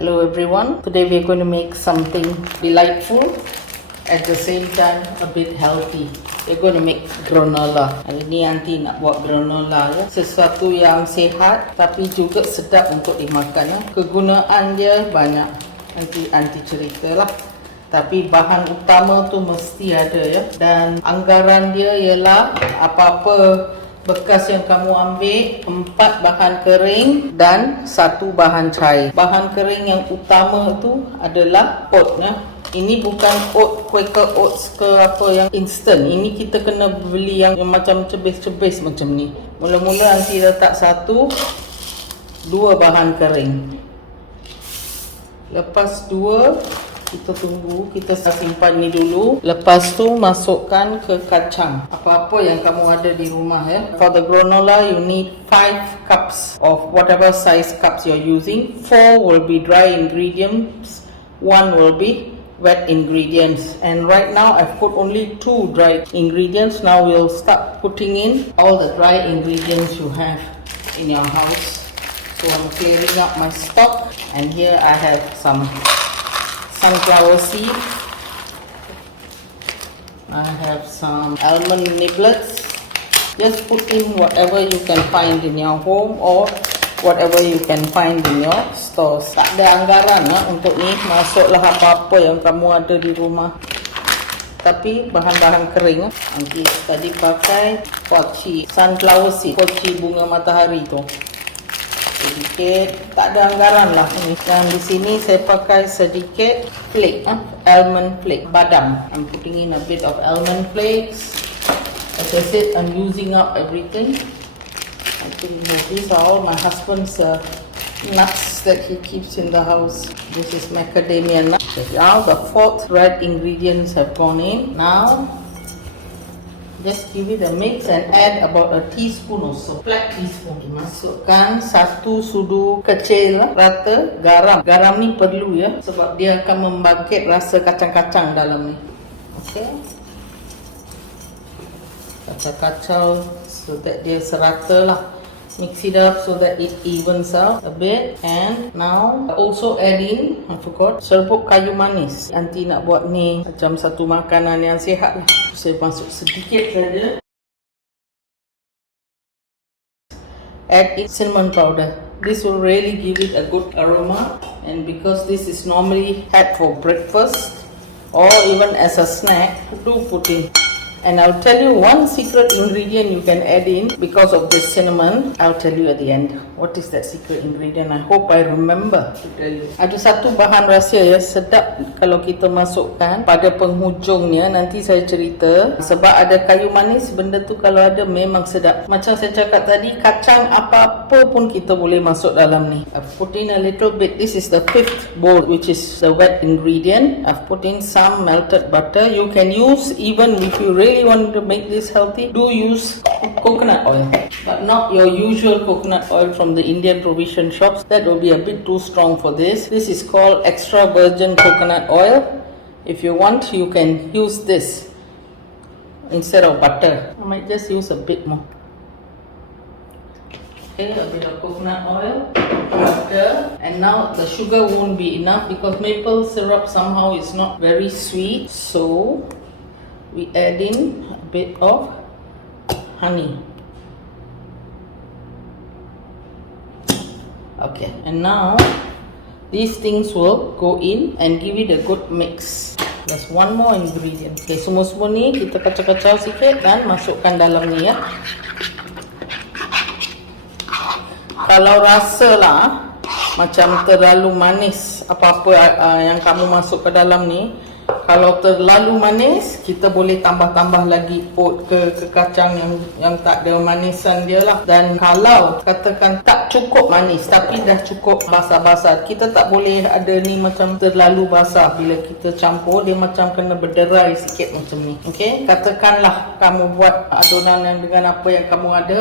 Hello everyone, today we are going to make something delightful at the same time a bit healthy. We're going to make granola. Hari ni aunty nak buat granola ya. Sesuatu yang sihat tapi juga sedap untuk dimakan ya. Kegunaan dia banyak. Aunty ceritalah. Tapi bahan utama tu mesti ada ya. Dan anggaran dia ialah apa-apa bekas yang kamu ambil 4 bahan kering dan 1 bahan cair. Bahan kering yang utama tu adalah oat ya. Ini bukan oat, Quaker Oats ke apa yang instant. Ini kita kena beli yang macam cebis-cebis macam ni. Mula-mula nanti letak 1, 2 bahan kering. Lepas 2, kita tunggu, kita simpan ni dulu. Lepas tu masukkan ke kacang. Apa-apa yang kamu ada di rumah ya. For the granola you need 5 cups of whatever size cups you're using. 4 will be dry ingredients, 1 will be wet ingredients. And right now I've put only 2 dry ingredients. Now we'll start putting in all the dry ingredients you have in your house. So I'm clearing up my stock, and here I have some sunflower seed. I have some almond niblets. Just put in whatever you can find in your home or whatever you can find in your stores. Tak ada anggaran untuk ni, masuklah apa-apa yang kamu ada di rumah. Tapi bahan-bahan kering. Nanti tadi pakai pochi sunflower seed, pochi bunga matahari tu. Sedikit, tak ada anggaran lah ini. Dan di sini saya pakai sedikit flake, almond flake, badam. I'm putting in a bit of almond flakes. As I said, I'm using up everything. I think these are all my husband's nuts that he keeps in the house. This is macadamia nut. Now the 4th red ingredients have gone in. Now just give it a mix and add about a teaspoon or so, flat teaspoon. Masukkan 1 sudu kecil rata garam. Garam ni perlu ya, sebab dia akan membangkit rasa kacang-kacang dalam ni. Okay, kacang-kacang so that dia serata lah. Mix it up so that it evens out a bit. And now also add in, I forgot, serbuk kayu manis. Aunty nak buat ni macam satu makanan yang sihat lah. Saya masuk sedikit saja. Add in cinnamon powder. This will really give it a good aroma. And because this is normally had for breakfast or even as a snack, do put in. And I'll tell you one secret ingredient you can add in because of this cinnamon. I'll tell you at the end. What is that secret ingredient? I hope I remember to tell you. Ada satu bahan rahsia ya, sedap kalau kita masukkan pada penghujungnya. Nanti saya cerita. Sebab ada kayu manis, benda tu kalau ada memang sedap. Macam saya cakap tadi, kacang apa-apa pun kita boleh masuk dalam ni. I've put in a little bit. This is the 5th bowl, which is the wet ingredient. I've put in some melted butter. You can use, even if you really want to make this healthy, do use coconut oil, but not your usual coconut oil from the Indian provision shops. That will be a bit too strong for this. This is called extra virgin coconut oil. If you want, you can use this instead of butter. I might just use a bit more. Okay, a bit of coconut oil, butter, and now the sugar won't be enough because maple syrup somehow is not very sweet, so we add in a bit of honey. Okay, and now these things will go in and give it a good mix. There's one more ingredient. Okay, semua-semua ni kita kacau-kacau sikit dan masukkan dalam ni ya. Kalau rasa lah macam terlalu manis apa-apa yang kamu masuk ke dalam ni, kalau terlalu manis, kita boleh tambah-tambah lagi oat ke kacang yang tak ada manisan dia lah. Dan kalau katakan tak cukup manis tapi dah cukup basah-basah, kita tak boleh ada ni macam terlalu basah. Bila kita campur, dia macam kena berderai sikit macam ni. Okay, katakanlah kamu buat adonan yang dengan apa yang kamu ada.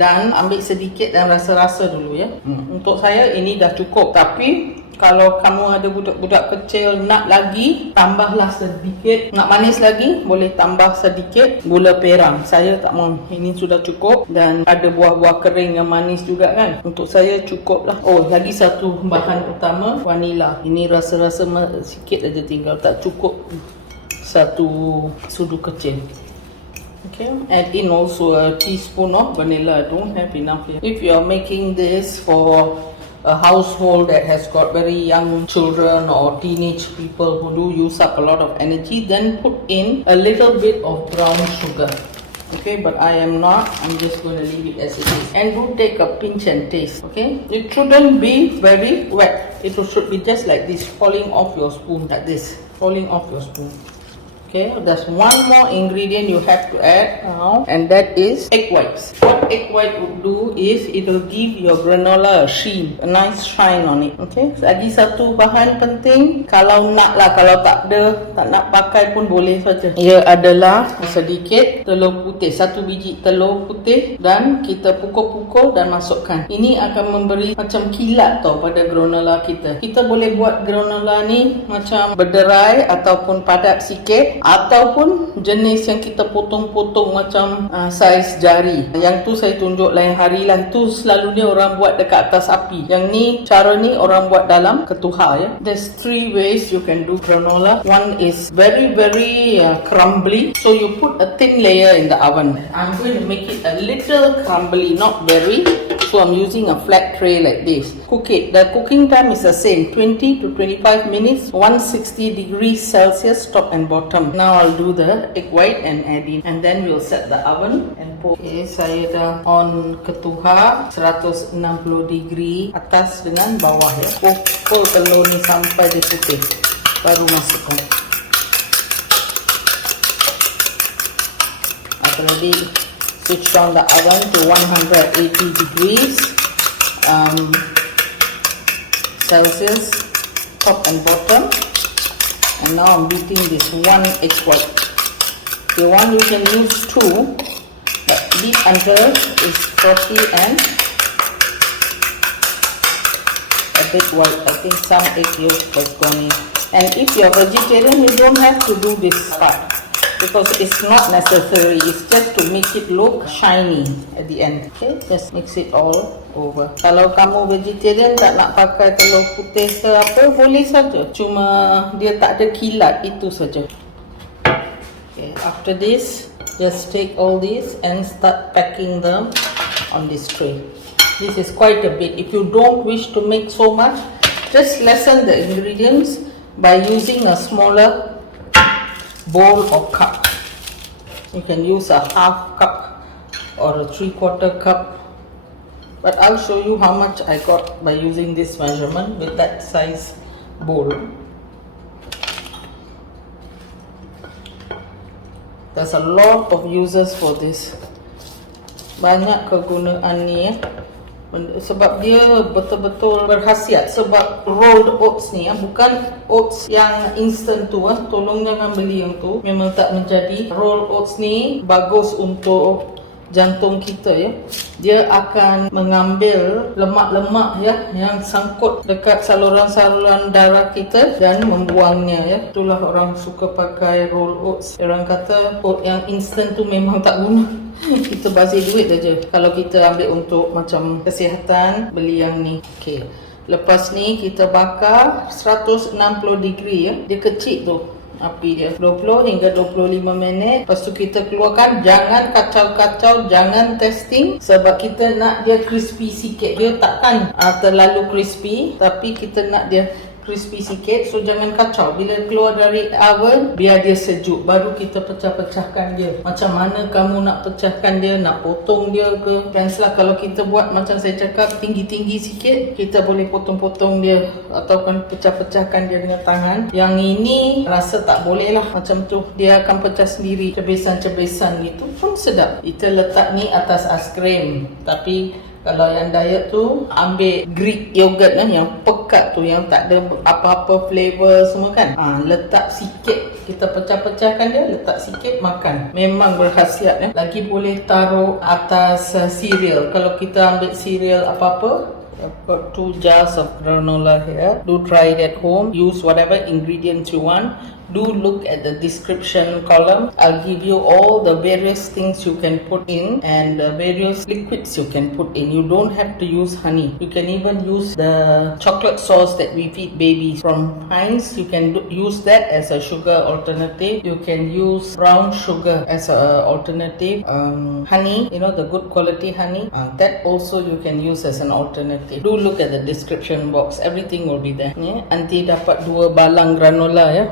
dan ambil sedikit dan rasa-rasa dulu ya. Untuk saya ini dah cukup, tapi kalau kamu ada budak-budak kecil nak lagi, tambahlah sedikit. Nak manis lagi, boleh tambah sedikit gula perang. Saya tak mau, ini sudah cukup. Dan ada buah-buah kering yang manis juga kan. Untuk saya cukup lah. Oh, lagi satu bahan utama, vanila. Ini rasa-rasa sikit aja tinggal, tak cukup satu sudu kecil. Okay, add in also a teaspoon of vanilla. I don't have enough here. If you are making this for a household that has got very young children or teenage people who do use up a lot of energy, then put in a little bit of brown sugar. Okay, but I am not. I'm just going to leave it as it is. And do take a pinch and taste. Okay, it shouldn't be very wet. It should be just like this, falling off your spoon, like this, falling off your spoon. Okay, there's one more ingredient you have to add now, and that is egg whites. What egg white would do is it will give your granola a sheen, a nice shine on it. Okay, lagi satu bahan penting, kalau nak lah, kalau tak ada, tak nak pakai pun boleh saja. Ia adalah sedikit telur putih, 1 biji telur putih, dan kita pukul-pukul dan masukkan. Ini akan memberi macam kilat tau pada granola kita. Kita boleh buat granola ni macam berderai ataupun padat sikit, ataupun jenis yang kita potong-potong macam saiz jari. Yang tu saya tunjuk lain hari lah. Itu selalunya orang buat dekat atas api. Yang ni, cara ni orang buat dalam ketuha ya. There's 3 ways you can do granola. One is very crumbly. So you put a thin layer in the oven. I'm going to make it a little crumbly, not very. So I'm using a flat tray like this. Cook it. The cooking time is the same, 20 to 25 minutes, 160 degrees Celsius top and bottom. Now I'll do the egg white and add in, and then we'll set the oven and pour. Okay, saya dah on ketuha 160 degree atas dengan bawah ya. Pukul telur ni sampai dia putih, baru masukkan. After ready, switch on the oven to 180 degrees Celsius top and bottom, and now I'm beating this 1 egg white. If you want, you can use 2, but beat until it's frothy and a bit white. I think some egg yolk was gone in. And if you're vegetarian, you don't have to do this part, because it's not necessary. It's just to make it look shiny at the end. Okay, just mix it all over. Kalau kamu vegetarian tak nak pakai telur putih ke apa, boleh saja. Cuma dia tak ada kilat, itu saja. Okay, after this, just take all these and start packing them on this tray. This is quite a bit. If you don't wish to make so much, just lessen the ingredients by using a smaller bowl or cup. You can use a half cup or a 3/4 cup, but I'll show you how much I got by using this measurement with that size bowl. There's a lot of uses for this. Banyak kegunaan ni ya. Sebab dia betul-betul berkhasiat. Sebab rolled oats ni ya, bukan oats yang instant tu ya. Tolong jangan beli yang tu, memang tak menjadi. Rolled oats ni bagus untuk jantung kita ya. Dia akan mengambil lemak-lemak ya yang sangkut dekat saluran-saluran darah kita dan membuangnya ya. Itulah orang suka pakai rolled oats. Orang kata oat yang instant tu memang tak guna. Kita bazir duit aja. Kalau kita ambil untuk macam kesihatan, beli yang ni. Okay, lepas ni kita bakar 160 degree ya. Dia kecil tu api dia, 20 hingga 25 minit. Lepas tu kita keluarkan. Jangan kacau-kacau, jangan testing, sebab kita nak dia crispy sikit. Dia takkan terlalu crispy, tapi kita nak dia crispy sikit. So jangan kacau. Bila keluar dari oven, biar dia sejuk, baru kita pecah-pecahkan dia. Macam mana kamu nak pecahkan dia, nak potong dia ke? Cancelah. Kalau kita buat macam saya cakap, tinggi-tinggi sikit, kita boleh potong-potong dia ataupun pecah-pecahkan dia dengan tangan. Yang ini rasa tak boleh lah macam tu. Dia akan pecah sendiri, cebesan-cebesan gitu pun sedap. Kita letak ni atas ais krim, tapi Kalau yang diet tu ambil Greek yogurt kan, yang pekat tu, yang tak ada apa-apa flavor semua kan. Letak sikit, kita pecah-pecahkan dia, letak sikit, makan. Memang berkhasiat. Lagi boleh taruh atas cereal. Kalau kita ambil cereal apa-apa, I've got 2 jars of granola here. Do try it at home. Use whatever ingredients you want. Do look at the description column. I'll give you all the various things you can put in and the various liquids you can put in. You don't have to use honey. You can even use the chocolate sauce that we feed babies from Heinz. You can use that as a sugar alternative. You can use brown sugar as a alternative. Honey, the good quality honey, that also you can use as an alternative. Do look at the description box. Everything will be there. Nanti dapat 2 balang granola ya.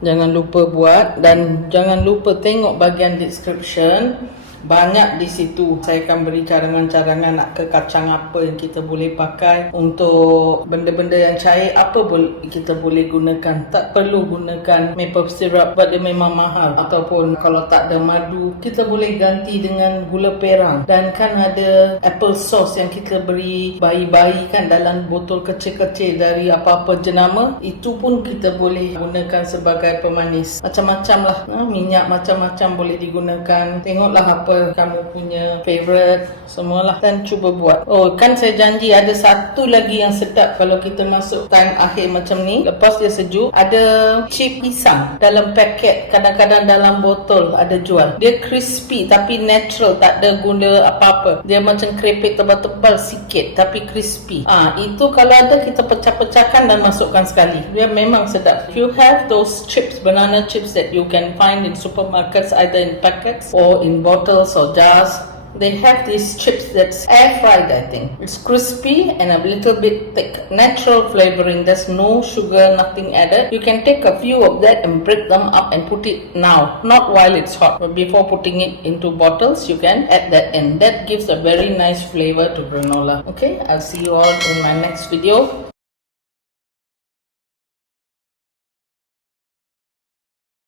Jangan lupa buat, dan jangan lupa tengok bahagian description. Banyak di situ saya akan beri cadangan-cadangan nak ke kacang apa yang kita boleh pakai. Untuk benda-benda yang cair apa kita boleh gunakan. Tak perlu gunakan maple syrup sebab dia memang mahal. Ataupun kalau tak ada madu, kita boleh ganti dengan gula perang. Dan kan ada apple sauce yang kita beri bayi-bayi kan dalam botol kecil-kecil dari apa-apa jenama. Itu pun kita boleh gunakan sebagai pemanis. Macam-macam lah, minyak macam-macam boleh digunakan. Tengoklah apa kamu punya favorite, semualah, dan cuba buat. Oh, kan saya janji ada satu lagi yang sedap kalau kita masuk time akhir macam ni. Lepas dia sejuk, ada chip pisang dalam paket, kadang-kadang dalam botol ada jual. Dia crispy tapi natural, tak ada gula apa-apa. Dia macam keripik tebal-tebal sikit tapi crispy. Itu kalau ada kita pecah-pecahkan dan masukkan sekali. Dia memang sedap. If you have those chips, banana chips that you can find in supermarkets, either in packets or in bottles or jars, they have these chips that's air fried, I think. It's crispy and a little bit thick. Natural flavoring, there's no sugar, nothing added. You can take a few of that and break them up and put it now, not while it's hot, but before putting it into bottles, you can add that in. That gives a very nice flavor to granola. Okay, I'll see you all in my next video.